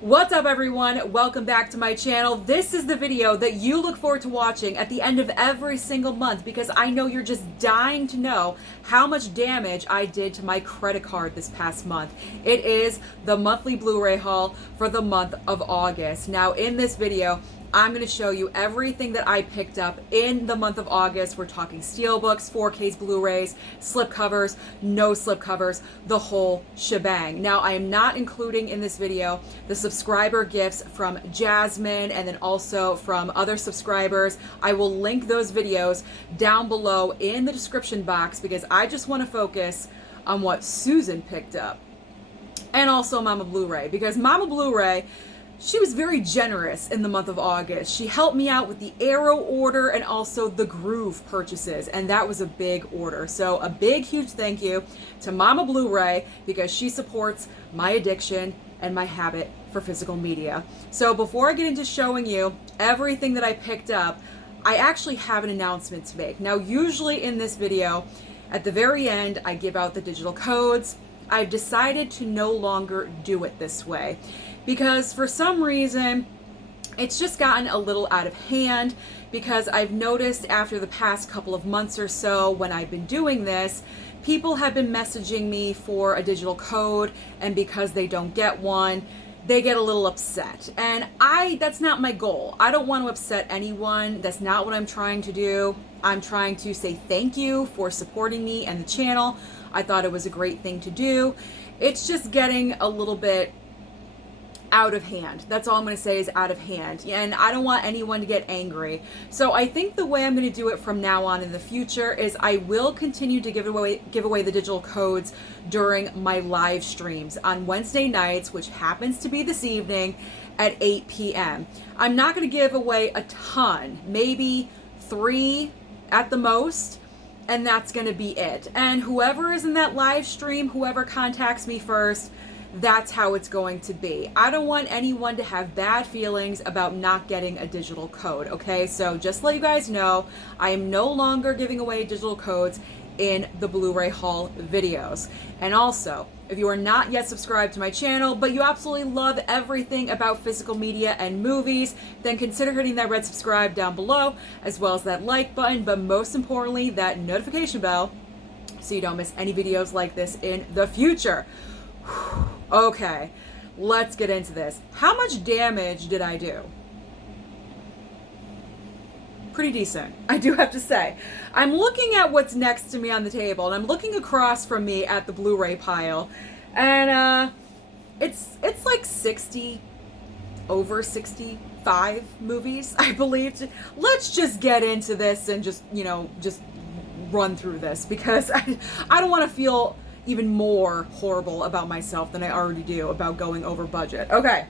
What's up everyone? Welcome back to my channel. This is the video that you look forward to watching at the end of every single month because I know you're just dying to know how much damage I did to my credit card this past month. It is the monthly Blu-ray haul for the month of August. Now in this video, I'm going to show you everything that I picked up in the month of August. We're talking steelbooks, 4Ks, Blu-rays, slipcovers, no slipcovers, the whole shebang. Now, I am not including in this video the subscriber gifts from Jasmine and then also from other subscribers. I will link those videos down below in the description box because I just want to focus on what Susan picked up. And also Mama Blu-ray, because Mama Blu-ray, she was very generous in the month of August. She helped me out with the Arrow order and also the Gruv purchases, and that was a big order. So a big, huge thank you to Mama Blu-ray because she supports my addiction and my habit for physical media. So before I get into showing you everything that I picked up, I actually have an announcement to make. Now, usually in this video, at the very end, I give out the digital codes. I've decided to no longer do it this way because for some reason it's just gotten a little out of hand, because I've noticed after the past couple of months or so when I've been doing this, people have been messaging me for a digital code, and because they don't get one, they get a little upset. And that's not my goal. I don't want to upset anyone. That's not what I'm trying to do. I'm trying to say thank you for supporting me and the channel. I thought it was a great thing to do. It's just getting a little bit out of hand. That's all I'm going to say, is out of hand. And I don't want anyone to get angry. So I think the way I'm going to do it from now on in the future is I will continue to give away the digital codes during my live streams on Wednesday nights, which happens to be this evening at 8 p.m. I'm not going to give away a ton, maybe 3 at the most, and that's going to be it. And whoever is in that live stream, whoever contacts me first, that's how it's going to be. I don't want anyone to have bad feelings about not getting a digital code, okay? So just to let you guys know, I am no longer giving away digital codes in the Blu-ray haul videos. And also, if you are not yet subscribed to my channel, but you absolutely love everything about physical media and movies, then consider hitting that red subscribe down below, as well as that like button, but most importantly, that notification bell, so you don't miss any videos like this in the future. Okay, let's get into this. How much damage did I do? Pretty decent, I do have to say. I'm looking at what's next to me on the table, and I'm looking across from me at the Blu-ray pile, and it's like 60, over 65 movies, I believe. Let's just get into this and just run through this, because I don't want to feel even more horrible about myself than I already do about going over budget. Okay,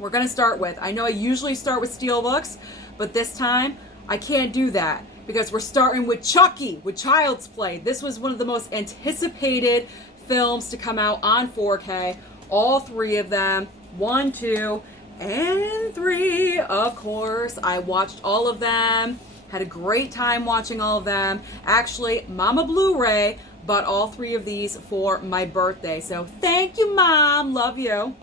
we're gonna start with, I know I usually start with steelbooks, but this time I can't do that because we're starting with Chucky, with Child's Play. This was one of the most anticipated films to come out on 4K. All 3 of them, 1, 2, and 3, of course. I watched all of them, had a great time watching all of them. Actually, Mama Blu-ray bought all 3 of these for my birthday. So thank you, Mom. Love you.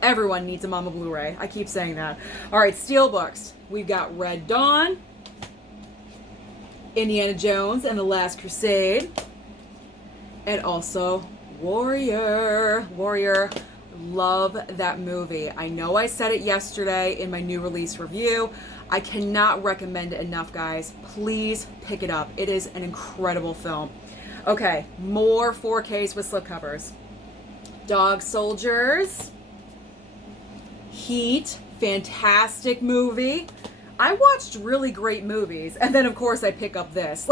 Everyone needs a Mama Blu-ray. I keep saying that. All right, steelbooks. We've got Red Dawn, Indiana Jones and the Last Crusade, and also Warrior. Warrior. Love that movie. I know I said it yesterday in my new release review. I cannot recommend it enough, guys. Please pick it up. It is an incredible film. Okay, more 4Ks with slipcovers. Dog Soldiers. Heat. Fantastic movie. I watched really great movies, and then of course I pick up this.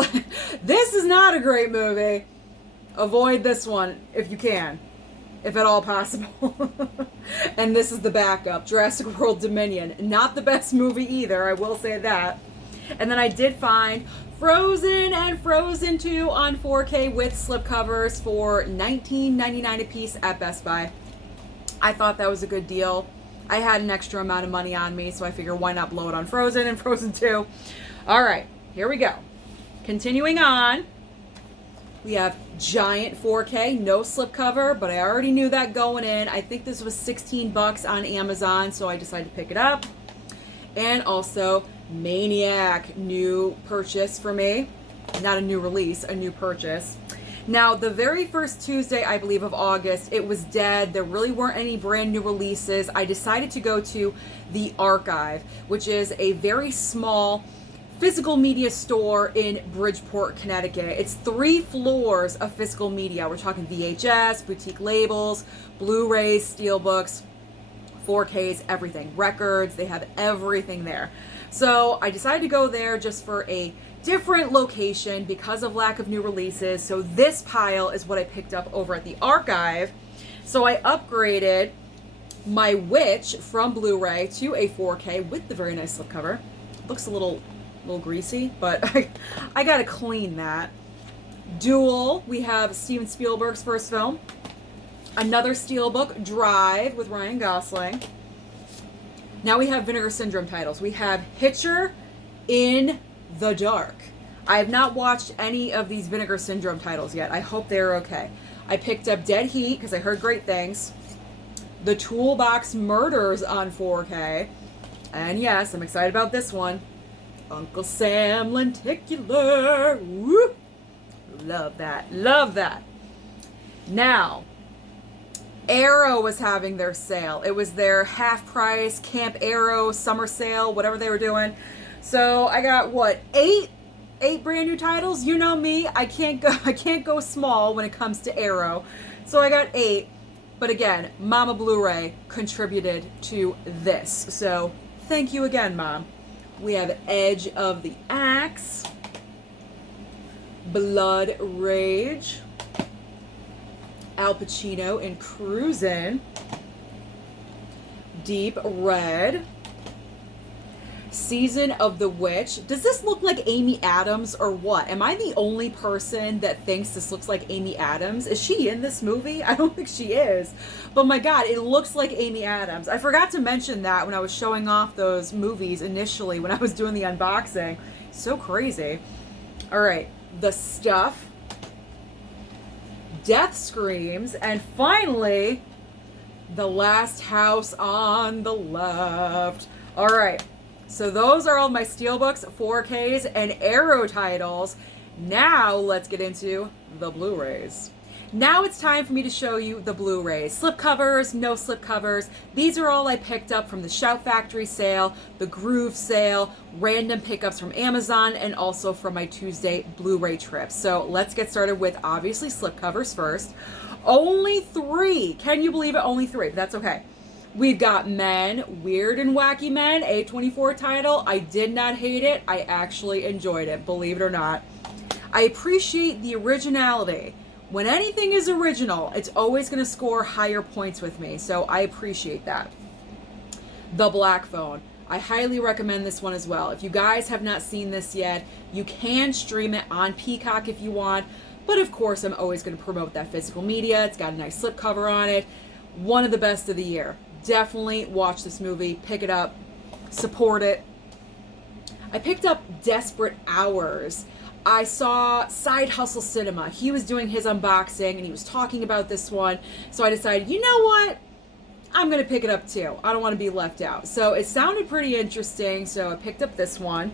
This is not a great movie. Avoid this one if you can, if at all possible. And this is the backup, Jurassic World Dominion. Not the best movie either, I will say that. And then I did find Frozen and Frozen 2 on 4K with slipcovers for $19.99 a piece at Best Buy. I thought that was a good deal. I had an extra amount of money on me, so I figured why not blow it on Frozen and Frozen 2. All right, here we go. Continuing on We have giant 4K, no slipcover, but I already knew that going in. I think this was 16 bucks on Amazon, so I decided to pick it up. And also Maniac, new purchase for me. Not a new release, a new purchase. Now, the very first Tuesday, I believe, of August, it was dead. There really weren't any brand new releases. I decided to go to the Archive, which is a very small physical media store in Bridgeport, Connecticut. It's 3 floors of physical media. We're talking VHS, boutique labels, Blu-rays, steelbooks, 4Ks, everything. Records, they have everything there. So I decided to go there just for a different location because of lack of new releases. So this pile is what I picked up over at the Archive. So I upgraded my Witch from Blu-ray to a 4K with the very nice slipcover. Looks a little greasy, but I gotta clean that. Duel, we have Steven Spielberg's first film. Another steelbook, Drive, with Ryan Gosling. Now we have Vinegar Syndrome titles. We have Hitcher, In the Dark. I have not watched any of these Vinegar Syndrome titles yet. I hope they're okay. I picked up Dead Heat because I heard great things. The Toolbox Murders on 4K. And yes, I'm excited about this one. Uncle Sam Lenticular. Woo! Love that. Love that. Now, Arrow was having their sale. It was their half price Camp Arrow summer sale, whatever they were doing. So I got what, eight brand new titles? You know me, I can't go small when it comes to Arrow. So I got 8. But again, Mama Blu-ray contributed to this. So thank you again, Mom. We have Edge of the Axe, Blood Rage, Al Pacino in Cruisin', Deep Red, Season of the Witch. Does this look like Amy Adams or what? Am I the only person that thinks this looks like Amy Adams? Is she in this movie? I don't think she is. But my God, it looks like Amy Adams. I forgot to mention that when I was showing off those movies initially when I was doing the unboxing. So crazy. All right, The Stuff, Death Screams, and finally, The Last House on the Left. All right. So those are all my steelbooks, 4Ks, and Arrow titles. Now let's get into the Blu-rays. Now it's time for me to show you the Blu-rays. Slipcovers, no slipcovers. These are all I picked up from the Shout Factory sale, the Gruv sale, random pickups from Amazon, and also from my Tuesday Blu-ray trip. So let's get started with obviously slipcovers first. Only 3. Can you believe it? Only 3, but that's okay. We've got Men, Weird and Wacky Men, A24 title. I did not hate it. I actually enjoyed it, believe it or not. I appreciate the originality. When anything is original, it's always going to score higher points with me, so I appreciate that. The Black Phone. I highly recommend this one as well. If you guys have not seen this yet, you can stream it on Peacock if you want, but of course I'm always going to promote that physical media. It's got a nice slipcover on it. One of the best of the year. Definitely watch this movie, pick it up, support it. I picked up Desperate Hours. I saw Side Hustle Cinema. He was doing his unboxing and he was talking about this one. So I decided, you know what? I'm going to pick it up too. I don't want to be left out. So it sounded pretty interesting, so I picked up this one.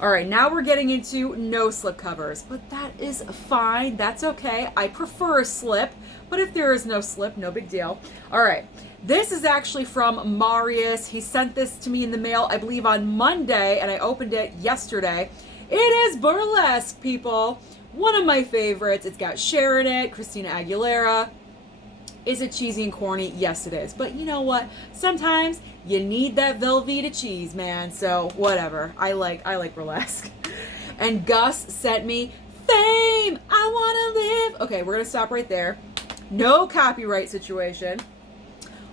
All right, now we're getting into no slipcovers, but that is fine. That's okay. I prefer a slip, but if there is no slip, no big deal. All right. This is actually from Marius. He sent this to me in the mail, I believe, on Monday, and I opened it yesterday. It is Burlesque, people. One of my favorites. It's got Cher in it, Christina Aguilera. Is it cheesy and corny? Yes, it is. But you know what? Sometimes you need that Velveeta cheese, man. So whatever. I like Burlesque. And Gus sent me Fame. I want to live. Okay, we're going to stop right there. No copyright situation.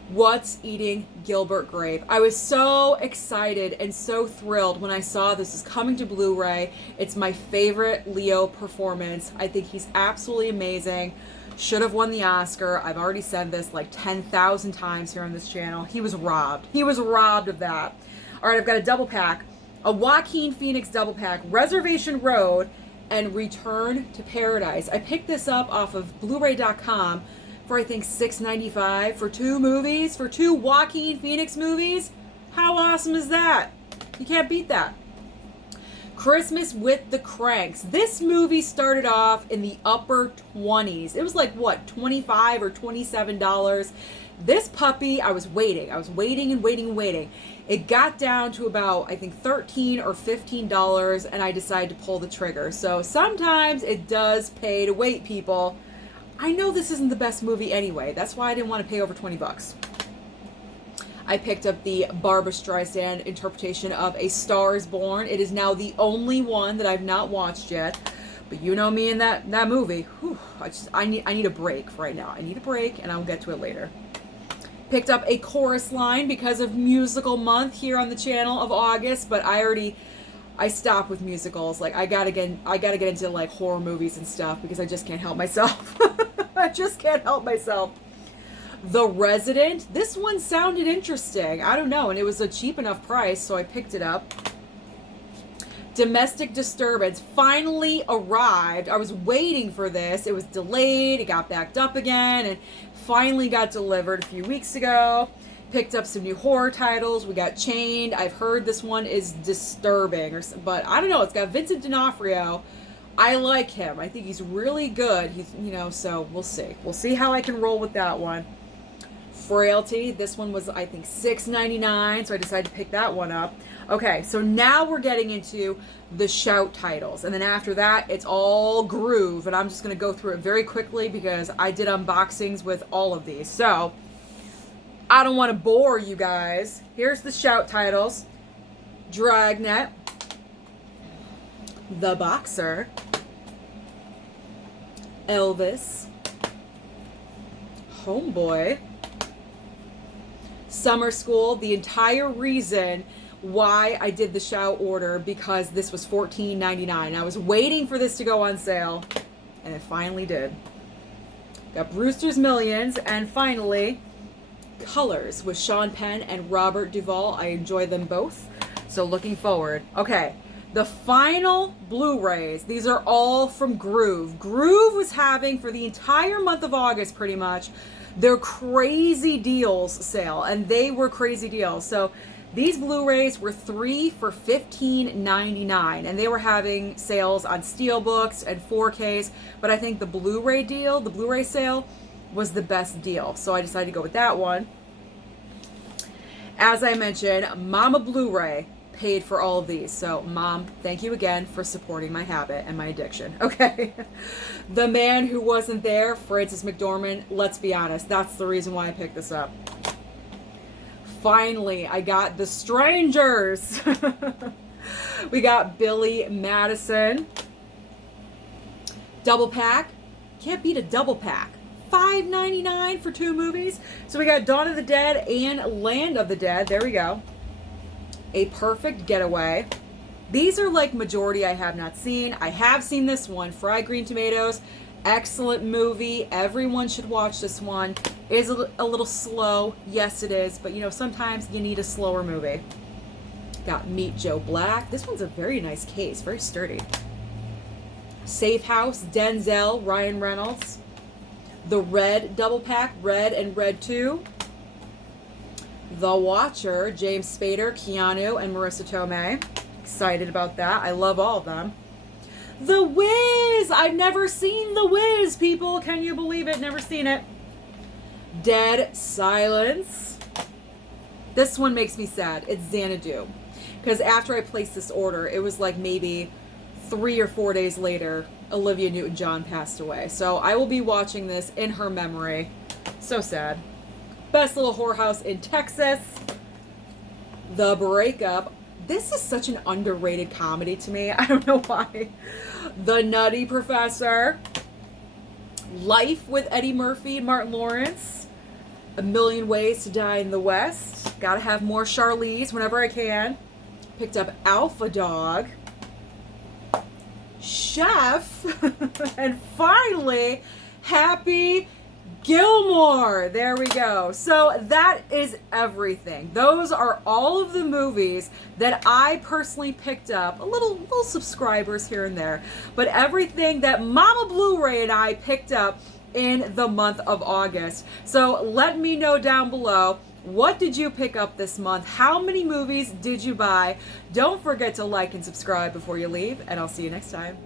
What's Eating Gilbert Grape? I was so excited and so thrilled when I saw this is coming to Blu-ray. It's my favorite Leo performance. I think he's absolutely amazing. Should have won the Oscar. I've already said this like 10,000 times here on this channel. He was robbed. He was robbed of that. All right, I've got a double pack. A Joaquin Phoenix double pack. Reservation Road and Return to Paradise. I picked this up off of Blu-ray.com for I think $6.95 for 2 movies, for 2 Joaquin Phoenix movies. How awesome is that? You can't beat that. Christmas with the Cranks. This movie started off in the upper 20s. It was like, what, $25 or $27. This puppy, I was waiting and waiting. It got down to about, I think, $13 or $15, and I decided to pull the trigger. So sometimes it does pay to wait, people. I know this isn't the best movie anyway. That's why I didn't want to pay over 20 bucks. I picked up the Barbra Streisand interpretation of A Star is Born. It is now the only one that I've not watched yet. But you know me in that movie. Whew, I need a break right now. I need a break, and I'll get to it later. Picked up a Chorus Line because of musical month here on the channel of August, but I stopped with musicals. Like I gotta get into like horror movies and stuff because I just can't help myself. I just can't help myself. The Resident. This one sounded interesting. I don't know, and it was a cheap enough price, so I picked it up. Domestic Disturbance finally arrived. I was waiting for this. It was delayed. It got backed up again, and finally got delivered a few weeks ago. Picked up some new horror titles. We got Chained. I've heard this one is disturbing, but I don't know. It's got Vincent D'Onofrio. I like him. I think he's really good. He's, so we'll see. We'll see how I can roll with that one. Frailty. This one was, I think, $6.99, so I decided to pick that one up. Okay, so now we're getting into the Shout titles, and then after that, it's all Gruv, and I'm just going to go through it very quickly because I did unboxings with all of these, so I don't want to bore you guys. Here's the Shout titles. Dragnet, The Boxer, Elvis, Homeboy, Summer School. The entire reason why I did the Shout order because this was $14.99. I was waiting for this to go on sale, and it finally did. Got Brewster's Millions, and finally Colors with Sean Penn and Robert Duvall. I enjoy them both, so looking forward. Okay, the final Blu-rays. These are all from Gruv. Gruv was having, for the entire month of August pretty much, their crazy deals sale, and they were crazy deals. So these Blu-rays were 3 for $15.99, and they were having sales on Steelbooks and 4Ks, but I think the Blu-ray deal, the Blu-ray sale, was the best deal, so I decided to go with that one. As I mentioned, Mama Blu-ray paid for all of these, so Mom, thank you again for supporting my habit and my addiction. Okay. The Man Who Wasn't There, Frances McDormand. Let's be honest, that's the reason why I picked this up. Finally, I got The Strangers. We got Billy Madison. Double pack. Can't beat a double pack. $5.99 for 2 movies. So we got Dawn of the Dead and Land of the Dead. There we go. A Perfect Getaway. These are like majority I have not seen. I have seen this one, Fried Green Tomatoes. Excellent movie. Everyone should watch this one. It is a little slow. Yes, it is. But, sometimes you need a slower movie. Got Meet Joe Black. This one's a very nice case. Very sturdy. Safe House, Denzel, Ryan Reynolds. The Red double pack, Red and Red 2. The Watcher, James Spader, Keanu, and Marissa Tomei. Excited about that. I love all of them. The Wiz! I've never seen The Wiz, people. Can you believe it? Never seen it. Dead Silence. This one makes me sad. It's Xanadu. Because after I placed this order, it was like maybe 3 or 4 days later, Olivia Newton-John passed away. So I will be watching this in her memory. So sad. Best Little Whorehouse in Texas. The Breakup. This is such an underrated comedy to me. I don't know why. The Nutty Professor. Life with Eddie Murphy and Martin Lawrence. A Million Ways to Die in the West. Gotta have more Charlize whenever I can. Picked up Alpha Dog. Chef. And finally, Happy Gilmore. There we go. So that is everything. Those are all of the movies that I personally picked up. A little subscribers here and there, but everything that Mama Blu-ray and I picked up in the month of August. So let me know down below, what did you pick up this month? How many movies did you buy? Don't forget to like and subscribe before you leave, and I'll see you next time.